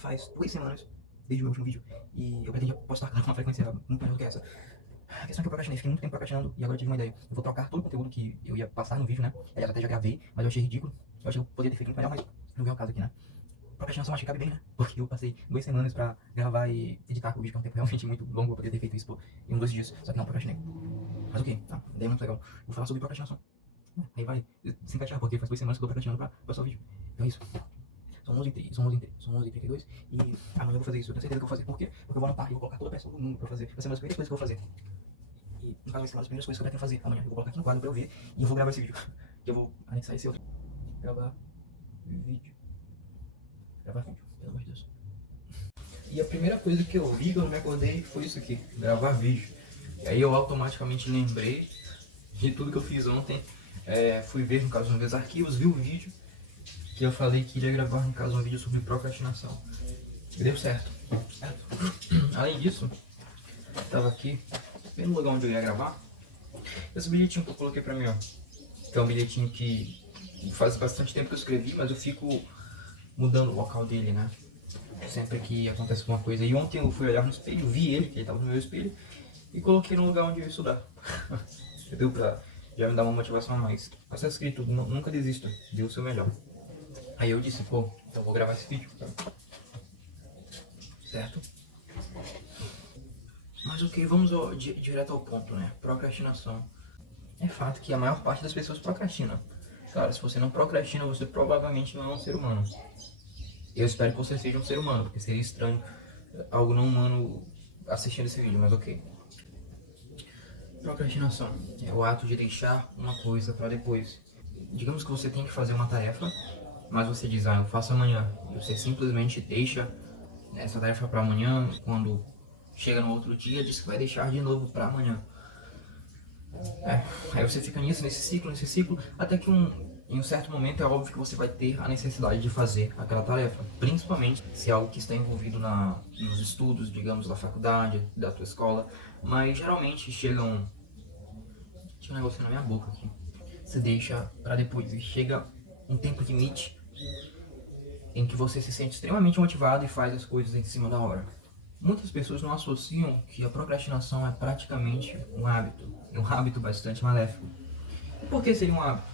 faz 2 semanas desde o meu último vídeo. E eu pretendia postar com uma frequência muito maior do que essa. A questão é que eu procrastinei, fiquei muito tempo procrastinando e agora eu tive uma ideia. Eu vou trocar todo o conteúdo que eu ia passar no vídeo, né? Aliás, até já gravei, mas eu achei ridículo. Eu achei que eu poderia ter feito muito melhor, mas não veio ao caso aqui, né? Procrastinação acho que cabe bem, né? Porque eu passei 2 semanas pra gravar e editar o vídeo, que é um tempo realmente muito longo, eu poderia ter feito isso em 2 dias, só que não, procrastinei. Mas ok, tá, ideia muito legal. Vou falar sobre procrastinação. Aí vai se encaixar, porque faz 2 semanas que eu tô procrastinando pra postar o vídeo. Então é isso. São 11h32 e amanhã eu vou fazer isso. Eu tenho certeza que eu vou fazer. Por quê? Porque eu vou anotar e vou colocar toda a pressão do mundo pra fazer. Vai ser uma das primeiras coisas que eu vou fazer. E no caso vai ser uma das primeiras coisas que eu pretendo fazer amanhã. Eu vou colocar aqui no quadro pra eu ver e eu vou gravar esse vídeo. Que eu vou anexar esse outro. Gravar vídeo. Gravar vídeo, pelo amor de Deus. E a primeira coisa que eu vi quando eu me acordei foi isso aqui, gravar vídeo. E aí eu automaticamente lembrei de tudo que eu fiz ontem. Fui ver, no caso, meus arquivos, vi o vídeo que eu falei que iria gravar, no caso, um vídeo sobre procrastinação. E deu certo. Além disso, tava aqui, bem no lugar onde eu ia gravar, esse bilhetinho que eu coloquei pra mim, ó. Que é um bilhetinho que faz bastante tempo que eu escrevi, mas eu fico mudando o local dele, né? Sempre que acontece alguma coisa. E ontem eu fui olhar no espelho, vi ele, que ele tava no meu espelho, e coloquei no lugar onde eu ia estudar. Deu pra já me dar uma motivação a mais. Mas tá escrito, nunca desista, dê o seu melhor. Aí eu disse, pô, então vou gravar esse vídeo. Certo? Mas ok, vamos direto ao ponto, né? Procrastinação. É fato que a maior parte das pessoas procrastina. Claro, se você não procrastina, você provavelmente não é um ser humano. Eu espero que você seja um ser humano, porque seria estranho algo não humano assistindo esse vídeo, mas ok. Procrastinação é o ato de deixar uma coisa para depois. Digamos que você tem que fazer uma tarefa, mas você diz, eu faço amanhã. E você simplesmente deixa essa tarefa para amanhã, quando chega no outro dia, diz que vai deixar de novo para amanhã. Aí você fica nesse ciclo, até que em um certo momento é óbvio que você vai ter a necessidade de fazer aquela tarefa. Principalmente se é algo que está envolvido nos estudos, digamos, da faculdade, da tua escola. Mas geralmente chega um negócio na minha boca aqui. Você deixa para depois e chega um tempo limite em que você se sente extremamente motivado e faz as coisas em cima da hora. Muitas pessoas não associam que a procrastinação é praticamente um hábito bastante maléfico. Por que seria um hábito?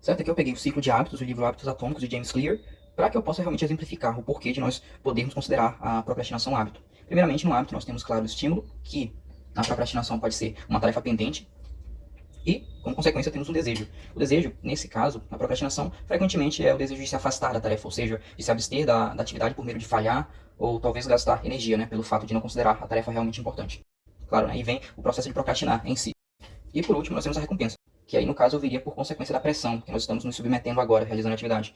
Certo é que eu peguei o ciclo de hábitos, o livro Hábitos Atômicos de James Clear, para que eu possa realmente exemplificar o porquê de nós podermos considerar a procrastinação um hábito. Primeiramente, no hábito nós temos, claro, o estímulo, que na procrastinação pode ser uma tarefa pendente, e, como consequência, temos um desejo. O desejo, nesse caso, na procrastinação, frequentemente é o desejo de se afastar da tarefa, ou seja, de se abster da atividade por medo de falhar, ou talvez gastar energia, né, pelo fato de não considerar a tarefa realmente importante. Claro, né, e vem o processo de procrastinar em si. E por último, nós temos a recompensa, que aí no caso viria por consequência da pressão que nós estamos nos submetendo agora, realizando a atividade,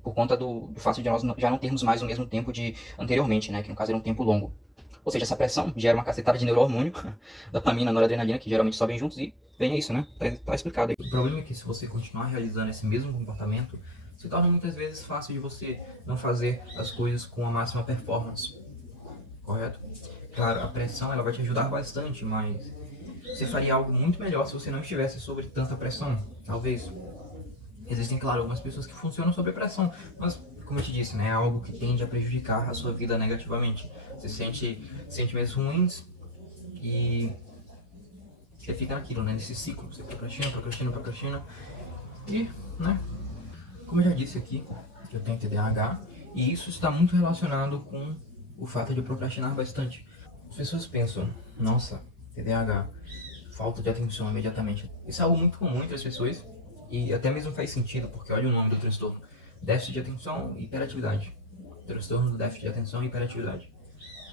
por conta do fato de nós já não termos mais o mesmo tempo de anteriormente, né, que no caso era um tempo longo. Ou seja, essa pressão gera uma cacetada de neurohormônio, dopamina, noradrenalina, que geralmente sobem juntos e vem isso, né? Tá explicado aí. O problema é que se você continuar realizando esse mesmo comportamento, se torna muitas vezes fácil de você não fazer as coisas com a máxima performance. Correto? Claro, a pressão ela vai te ajudar bastante, mas você faria algo muito melhor se você não estivesse sob tanta pressão. Talvez. Existem, claro, algumas pessoas que funcionam sob pressão, mas, como eu te disse, né, é algo que tende a prejudicar a sua vida negativamente. Você sente sentimentos ruins e você fica naquilo, né, nesse ciclo. Você procrastina. E, né, como eu já disse aqui, eu tenho TDAH e isso está muito relacionado com o fato de eu procrastinar bastante. As pessoas pensam, nossa, TDAH, falta de atenção imediatamente. Isso é algo muito comum entre as pessoas e até mesmo faz sentido, porque olha o nome do transtorno. Déficit de atenção e hiperatividade. Transtorno do déficit de atenção e hiperatividade.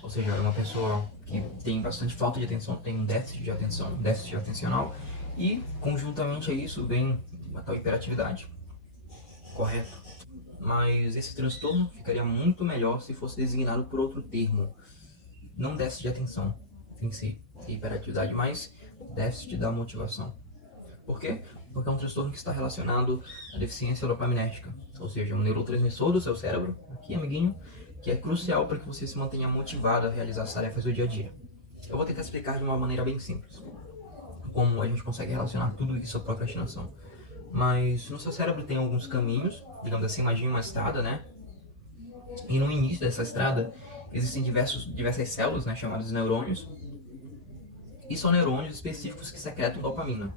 Ou seja, é uma pessoa que tem bastante falta de atenção, tem um déficit de atenção, um déficit atencional, e conjuntamente a isso vem uma tal hiperatividade. Correto? Mas esse transtorno ficaria muito melhor se fosse designado por outro termo. Não déficit de atenção em si, hiperatividade, mas déficit da motivação. Por quê? Porque é um transtorno que está relacionado à deficiência dopaminérgica, ou seja, um neurotransmissor do seu cérebro, aqui amiguinho, que é crucial para que você se mantenha motivado a realizar as tarefas do dia a dia. Eu vou tentar explicar de uma maneira bem simples, como a gente consegue relacionar tudo isso à procrastinação. Mas no seu cérebro tem alguns caminhos, digamos assim, imagine uma estrada, né? E no início dessa estrada existem diversas células, né, chamadas de neurônios, e são neurônios específicos que secretam dopamina.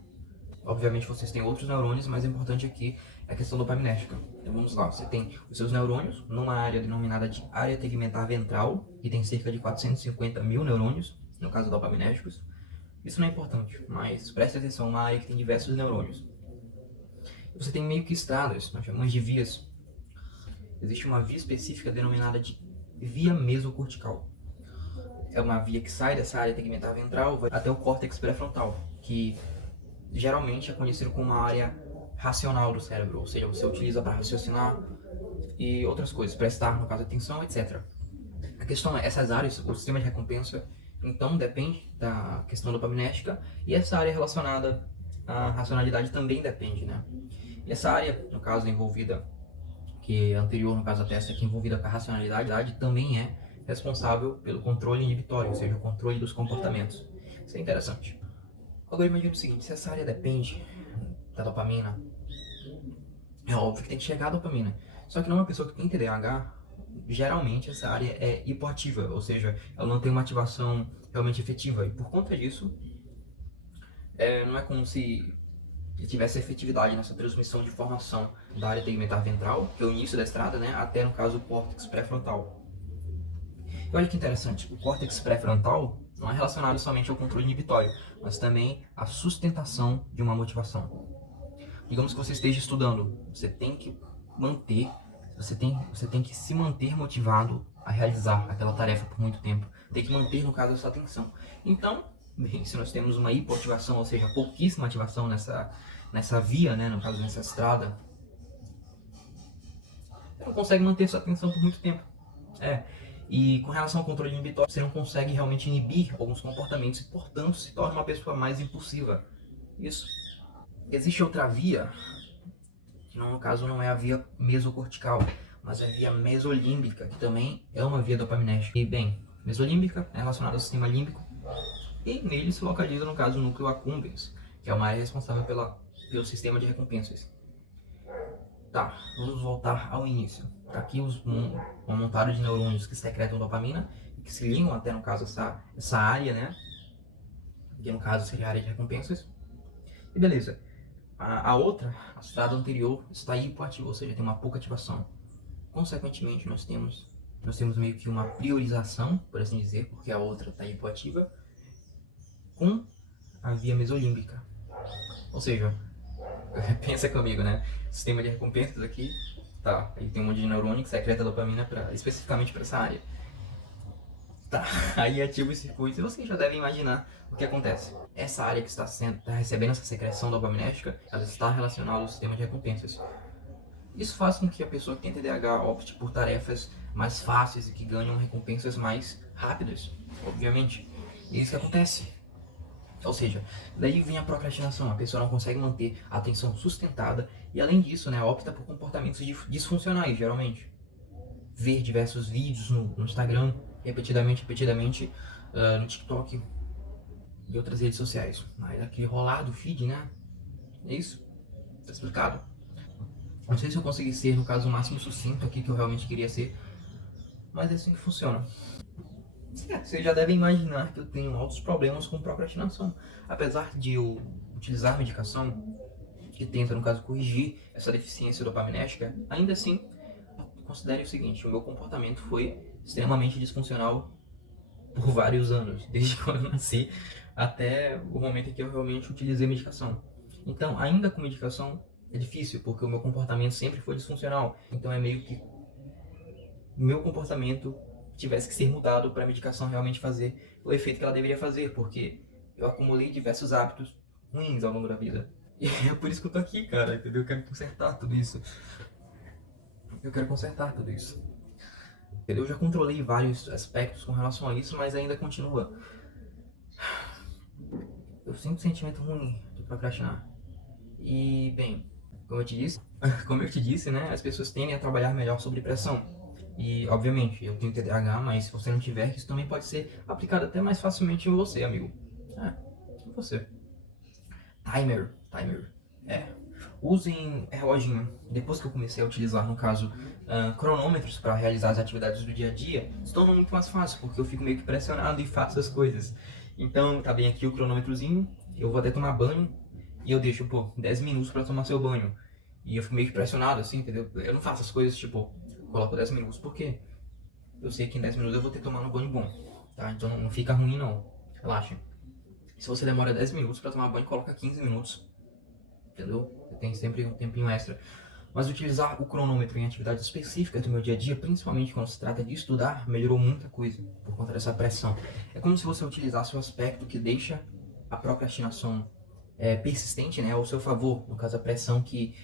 Obviamente vocês têm outros neurônios, mas o importante aqui é a questão dopaminérgica. Então vamos lá, você tem os seus neurônios numa área denominada de área tegmentar ventral, que tem cerca de 450 mil neurônios, no caso dopaminérgicos. Isso não é importante, mas preste atenção, uma área que tem diversos neurônios. Você tem meio que estradas, nós chamamos de vias. Existe uma via específica denominada de via mesocortical. É uma via que sai dessa área tegmentar ventral vai até o córtex pré-frontal, que geralmente é conhecido como uma área racional do cérebro, ou seja, você utiliza para raciocinar e outras coisas, prestar, no caso, atenção, etc. A questão é, essas áreas, o sistema de recompensa, então depende da questão dopaminérgica, e essa área relacionada à racionalidade também depende, né? E essa área, no caso, envolvida, que é anterior, no caso da testa, que é envolvida com a racionalidade, também é responsável pelo controle inibitório, ou seja, o controle dos comportamentos. Isso é interessante. Agora imagine o seguinte, se essa área depende da dopamina, é óbvio que tem que chegar a dopamina. Só que numa pessoa que tem TDAH, geralmente essa área é hipoativa, ou seja, ela não tem uma ativação realmente efetiva. E por conta disso, não é como se tivesse efetividade nessa transmissão de informação da área tegmentar ventral, que é o início da estrada, né, até no caso o córtex pré-frontal. E olha que interessante, o córtex pré-frontal não é relacionado somente ao controle inibitório, mas também à sustentação de uma motivação. Digamos que você esteja estudando, você tem que manter, você tem que se manter motivado a realizar aquela tarefa por muito tempo. Tem que manter, no caso, a sua atenção. Então, bem, se nós temos uma hipoativação, ou seja, pouquíssima ativação nessa via, né, no caso, nessa estrada, você não consegue manter sua atenção por muito tempo. E com relação ao controle inibitório, você não consegue realmente inibir alguns comportamentos e, portanto, se torna uma pessoa mais impulsiva. Isso. Existe outra via, que no caso não é a via mesocortical, mas é a via mesolímbica, que também é uma via dopaminérgica. E bem, mesolímbica é relacionada ao sistema límbico, e nele se localiza, no caso, o núcleo accumbens, que é uma área responsável pelo sistema de recompensas. Tá, vamos voltar ao início. Tá aqui uma montada de neurônios que secretam dopamina, que se ligam até, no caso, essa área, né? Que no caso seria a área de recompensas. E beleza. A outra, a estrada anterior, está hipoativa, ou seja, tem uma pouca ativação. Consequentemente, nós temos meio que uma priorização, por assim dizer, porque a outra está hipoativa, com a via mesolímbica. Ou seja, pensa comigo, né? Sistema de recompensas aqui, tá, aí tem um monte de neurônio que secreta dopamina especificamente para essa área. Tá, aí ativa os circuitos e vocês já devem imaginar o que acontece. Essa área que está recebendo essa secreção dopaminérgica, ela está relacionada ao sistema de recompensas. Isso faz com que a pessoa que tem TDAH opte por tarefas mais fáceis e que ganham recompensas mais rápidas, obviamente. E isso que acontece. Ou seja, daí vem a procrastinação, a pessoa não consegue manter a atenção sustentada e além disso, né, opta por comportamentos disfuncionais, geralmente. Ver diversos vídeos no Instagram, repetidamente, no TikTok e outras redes sociais. Mas aquele rolar do feed, né? É isso? Tá explicado? Não sei se eu consegui ser, no caso, o máximo sucinto aqui que eu realmente queria ser, mas é assim que funciona. Vocês já devem imaginar que eu tenho altos problemas com procrastinação. Apesar de eu utilizar medicação que tenta, no caso, corrigir essa deficiência dopaminérgica, ainda assim, considere o seguinte, o meu comportamento foi extremamente disfuncional por vários anos, desde quando eu nasci até o momento em que eu realmente utilizei medicação. Então, ainda com medicação, é difícil, porque o meu comportamento sempre foi disfuncional. Então é meio que o meu comportamento tivesse que ser mudado para a medicação realmente fazer o efeito que ela deveria fazer, porque eu acumulei diversos hábitos ruins ao longo da vida. E é por isso que eu tô aqui, cara, entendeu? Eu quero consertar tudo isso. Eu já controlei vários aspectos com relação a isso, mas ainda continua. Eu sinto um sentimento ruim de procrastinar. E, bem, como eu te disse, né, as pessoas tendem a trabalhar melhor sob pressão. E, obviamente, eu tenho TDAH, mas se você não tiver, isso também pode ser aplicado até mais facilmente em você, amigo. Em você. Timer. Usem reloginho. Depois que eu comecei a utilizar, no caso, cronômetros para realizar as atividades do dia a dia, se torna muito mais fácil, porque eu fico meio que pressionado e faço as coisas. Então, tá bem aqui o cronômetrozinho, eu vou até tomar banho e eu deixo, pô, 10 minutos para tomar seu banho. E eu fico meio que pressionado, assim, entendeu? Eu não faço as coisas, tipo, coloco 10 minutos, por quê? Eu sei que em 10 minutos eu vou ter que tomar um banho bom, tá? Então não fica ruim, não. Relaxa. Se você demora 10 minutos para tomar banho, coloca 15 minutos, entendeu? Você tem sempre um tempinho extra. Mas utilizar o cronômetro em atividades específicas do meu dia a dia, principalmente quando se trata de estudar, melhorou muita coisa por conta dessa pressão. É como se você utilizasse o aspecto que deixa a procrastinação persistente, né, ao seu favor, no caso a pressão que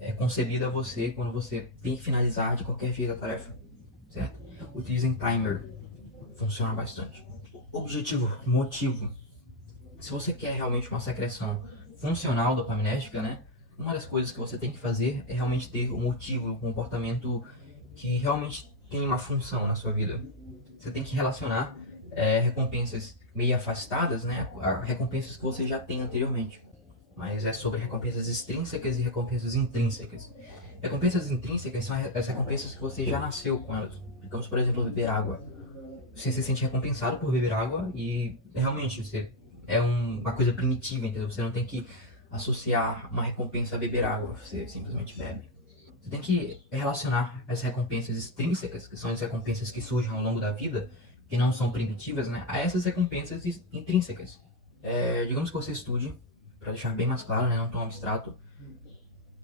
é concebida a você quando você tem que finalizar de qualquer jeito a tarefa, certo? Utilizem timer, funciona bastante. Objetivo, motivo. Se você quer realmente uma secreção funcional dopaminérgica, né, uma das coisas que você tem que fazer é realmente ter um motivo, um comportamento que realmente tem uma função na sua vida. Você tem que relacionar recompensas meio afastadas, né, a recompensas que você já tem anteriormente. Mas é sobre recompensas extrínsecas e recompensas intrínsecas. Recompensas intrínsecas são as recompensas que você já nasceu com elas. Digamos, por exemplo, beber água. Você se sente recompensado por beber água e realmente você uma coisa primitiva, entendeu? Você não tem que associar uma recompensa a beber água, você simplesmente bebe. Você tem que relacionar as recompensas extrínsecas, que são as recompensas que surgem ao longo da vida, que não são primitivas, né, a essas recompensas intrínsecas. Digamos que você estude, para deixar bem mais claro, né, não tão abstrato,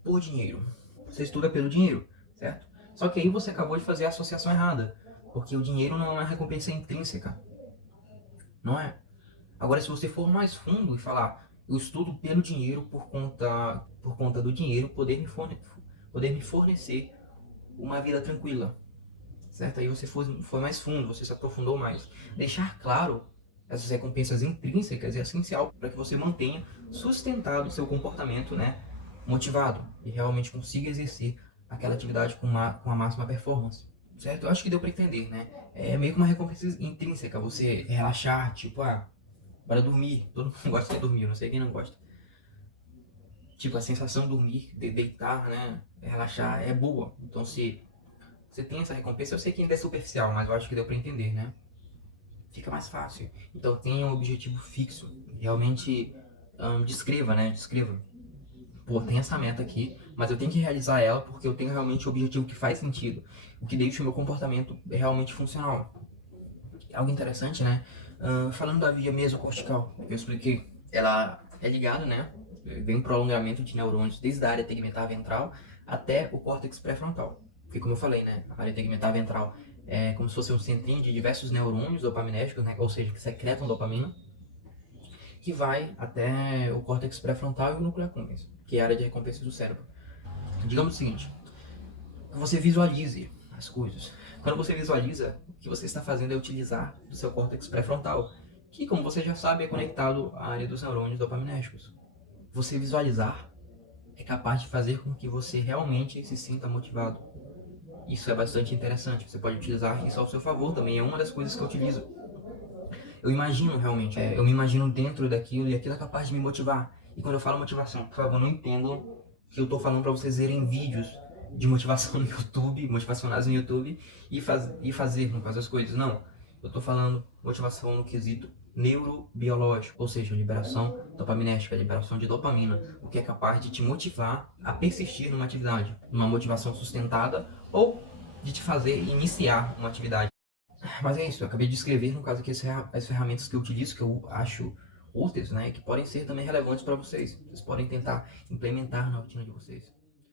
por dinheiro. Você estuda pelo dinheiro, certo? Só que aí você acabou de fazer a associação errada, porque o dinheiro não é uma recompensa intrínseca, não é? Agora, se você for mais fundo e falar, eu estudo pelo dinheiro por conta do dinheiro poder me fornecer uma vida tranquila, certo? Aí você foi mais fundo, você se aprofundou mais. Deixar claro essas recompensas intrínsecas é essencial para que você mantenha sustentado o seu comportamento, né, motivado e realmente consiga exercer aquela atividade com a máxima performance, certo? Eu acho que deu para entender, né? É meio que uma recompensa intrínseca, você relaxar, tipo, para dormir. Todo mundo gosta de dormir, eu não sei quem não gosta. Tipo, a sensação de dormir, de deitar, né, relaxar, é boa. Então, se você tem essa recompensa, eu sei que ainda é superficial, mas eu acho que deu para entender, né? Fica mais fácil. Então tenha um objetivo fixo. Realmente descreva, né? Descreva. Pô, tem essa meta aqui, mas eu tenho que realizar ela porque eu tenho realmente um objetivo que faz sentido. O que deixa o meu comportamento realmente funcional. Algo interessante, né? Falando da via mesocortical, que eu expliquei, ela é ligada, né? Vem um prolongamento de neurônios desde a área tegmentar ventral até o córtex pré-frontal. Porque como eu falei, né? A área tegmentar ventral é como se fosse um centrinho de diversos neurônios dopaminérgicos, né? Ou seja, que secretam dopamina, que vai até o córtex pré-frontal e o núcleo accumbens, que é a área de recompensa do cérebro. Digamos o seguinte, que você visualize as coisas. Quando você visualiza, o que você está fazendo é utilizar do seu córtex pré-frontal, que, como você já sabe, é conectado à área dos neurônios dopaminérgicos. Você visualizar é capaz de fazer com que você realmente se sinta motivado. Isso é bastante interessante, você pode utilizar isso ao seu favor também, é uma das coisas que eu utilizo. Eu imagino realmente, eu me imagino dentro daquilo e aquilo é capaz de me motivar. E quando eu falo motivação, por favor, não entendam que eu tô falando para vocês verem vídeos de motivação no YouTube, motivacionais no YouTube e fazer, não fazer as coisas. Não, eu tô falando motivação no quesito neurobiológico, ou seja, liberação dopaminérgica, liberação de dopamina, o que é capaz de te motivar a persistir numa atividade, uma motivação sustentada ou de te fazer iniciar uma atividade. Mas é isso, eu acabei de escrever, no caso aqui, as ferramentas que eu utilizo, que eu acho úteis, né, que podem ser também relevantes para vocês. Vocês podem tentar implementar na rotina de vocês.